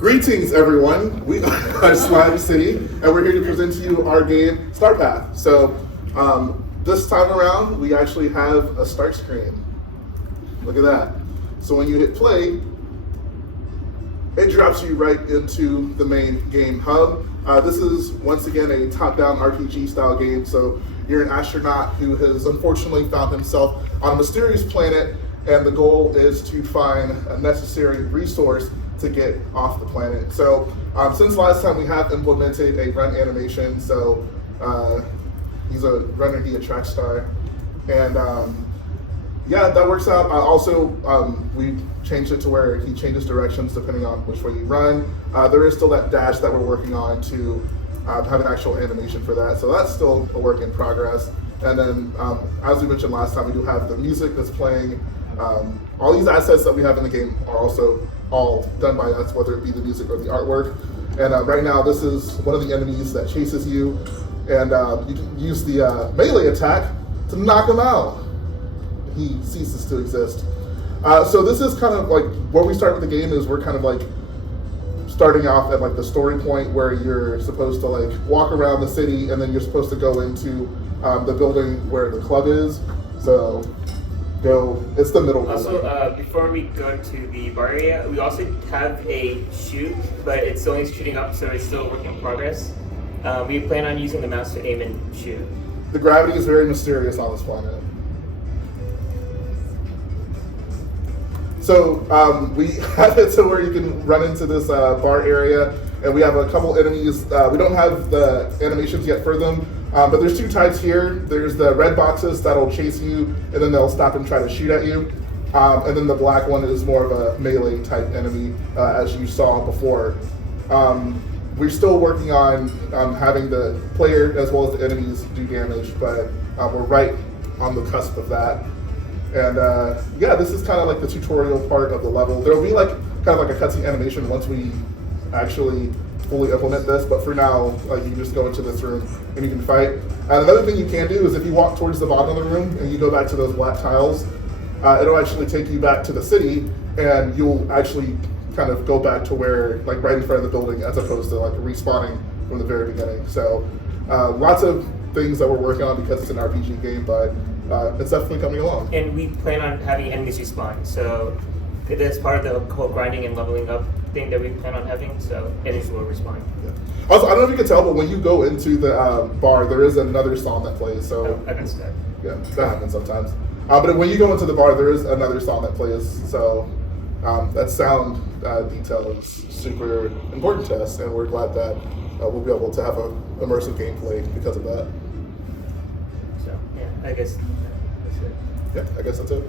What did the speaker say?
Greetings, everyone. We are Slime City, and we're here to present to you our game, Start Path. So, this time around, we actually have a start screen. Look at that. So when you hit play, it drops you right into the main game hub. This is, once again, a top-down RPG style game. So you're an astronaut who has unfortunately found himself on a mysterious planet, and the goal is to find a necessary resource to get off the planet. So since last time, we have implemented a run animation. So he's a runner, he a track star. And yeah, that works out. Also, we changed it to where he changes directions depending on which way you run. There is still that dash that we're working on to have an actual animation for that. So that's still a work in progress. And then, as we mentioned last time, we do have the music that's playing. All these assets that we have in the game are also all done by us, whether it be the music or the artwork. And right now, this is one of the enemies that chases you. And you can use the melee attack to knock him out. He ceases to exist. So this is kind of like where we start with the game. Is we're kind of like starting off at like the story point where you're supposed to like walk around the city, and then you're supposed to go into the building where the club is. So go. It's the middle. Also, before we go to the bar area, we also have a shoot, but it's only shooting up, so it's still a work in progress. We plan on using the mouse to aim and shoot. The gravity is very mysterious on this planet. So we have it to where you can run into this bar area, and we have a couple enemies. We don't have the animations yet for them, but there's two types here. There's the red boxes that'll chase you, and then they'll stop and try to shoot at you. And then the black one is more of a melee type enemy, as you saw before. We're still working on having the player as well as the enemies do damage, but we're right on the cusp of that. And yeah, this is kind of like the tutorial part of the level. There will be like kind of like a cutscene animation once we actually fully implement this, but for now, like you can just go into this room and you can fight. And another thing you can do is if you walk towards the bottom of the room and you go back to those black tiles, it'll actually take you back to the city, and you'll actually kind of go back to where, like right in front of the building, as opposed to like respawning from the very beginning. So lots of things that we're working on because it's an RPG game, but it's definitely coming along. And we plan on having enemies respawn, so that's part of the whole grinding and leveling up thing that we plan on having, so enemies will respawn. Yeah. Also, I don't know if you can tell, but when you go into the bar, there is another song that plays. So I missed that. Yeah, that happens sometimes. But when you go into the bar, there is another song that plays. So that sound detail is super important to us, and we're glad that we'll be able to have a immersive gameplay because of that. So yeah, I guess that's it. Yeah, I guess that's it.